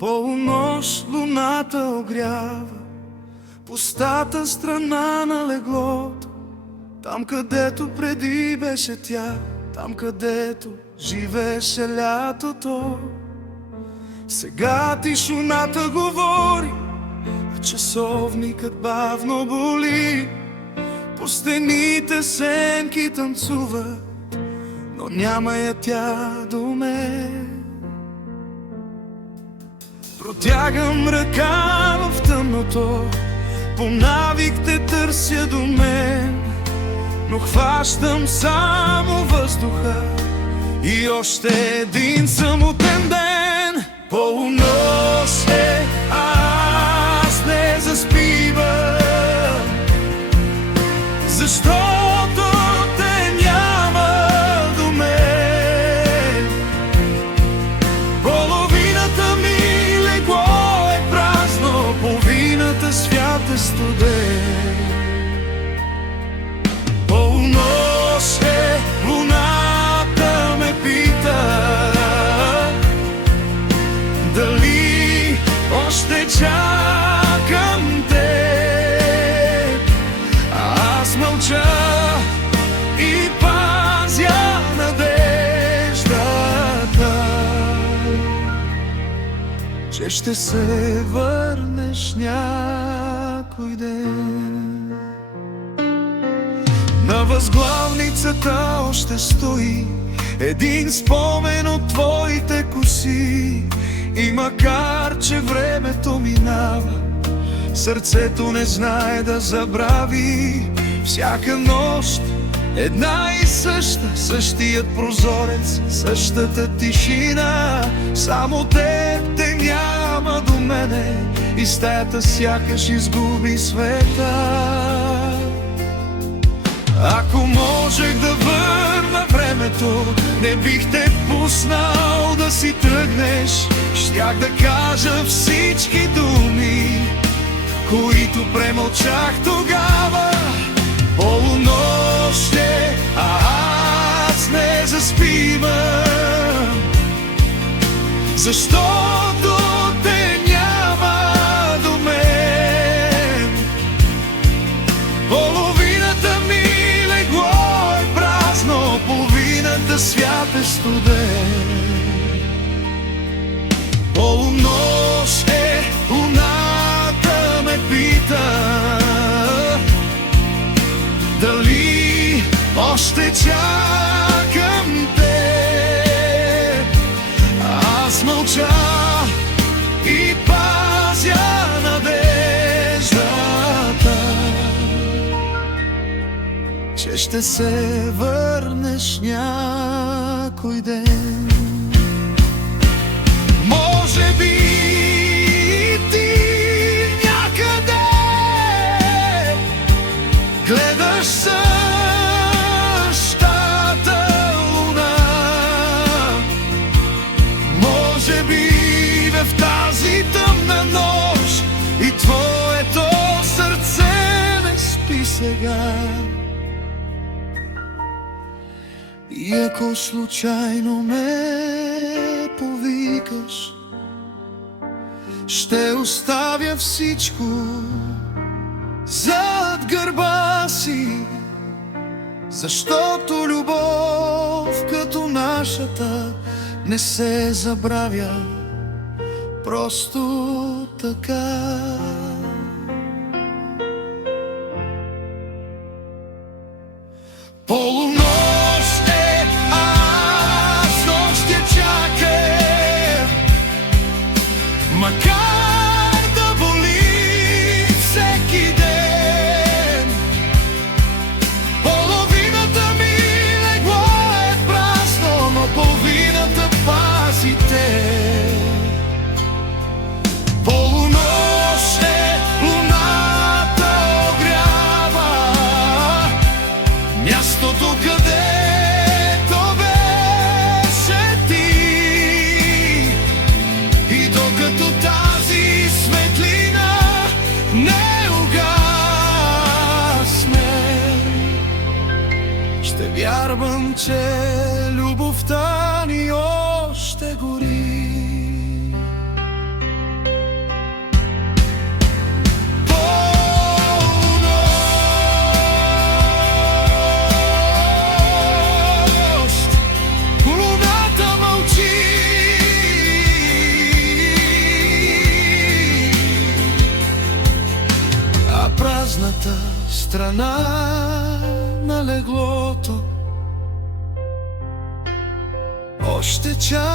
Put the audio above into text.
Полунощ луната огрява пустата страна на леглото, там където преди беше тя, там където живееше лятото. Сега тишината говори, а часовникът бавно боли. По стените сенки танцуват, но няма я тя до мен. Протягам ръка в тъмното, по навик те търся до мен, но хващам само въздуха и още един самотен ден. Полунощ е, аз не заспивам, защото те няма до мен. Половината ми легло е празно, половината свят е студен. Полунощ е, луната ме пита дали още чакам те. Аз мълча и пазя надеждата, че ще се върнеш някой ден. На възглавницата още стои един спомен от твоите коси, и макар че времето минава, сърцето не знае да забрави. Всяка нощ една и съща, същият прозорец, същата тишина. Само теб те няма до мене и стаята сякаш изгуби света. Ако можех да върна времето, не бих те пуснал да си тръгнеш. Щях да кажа всички думи, които премълчах тогава. Полунощ е, а аз не заспивам, защото те няма до мен. Половината ми легло е празно, половината свят е студен. Полунощ е, луната ме пита дали още чакам те. Аз мълча и пазя надеждата, че ще се върнеш някой ден. Може би ти някъде гледаш същата луна. Може би в тази тъмна нощ и твоето сърце не спи сега. И ако случайно ме повикаш, ще оставя всичко зад гърба си, защото любов като нашата не се забравя просто така. Полунощ е, аз нощя чакам, макар да боли всеки ден. Половината ми легло е празно, но половината пазите. Полунощ е, луната огрява мястото, където беше ти. И докато тази светлина не угасне, ще вярвам, че любовта ни още гори. страна на леглото. Още чакате.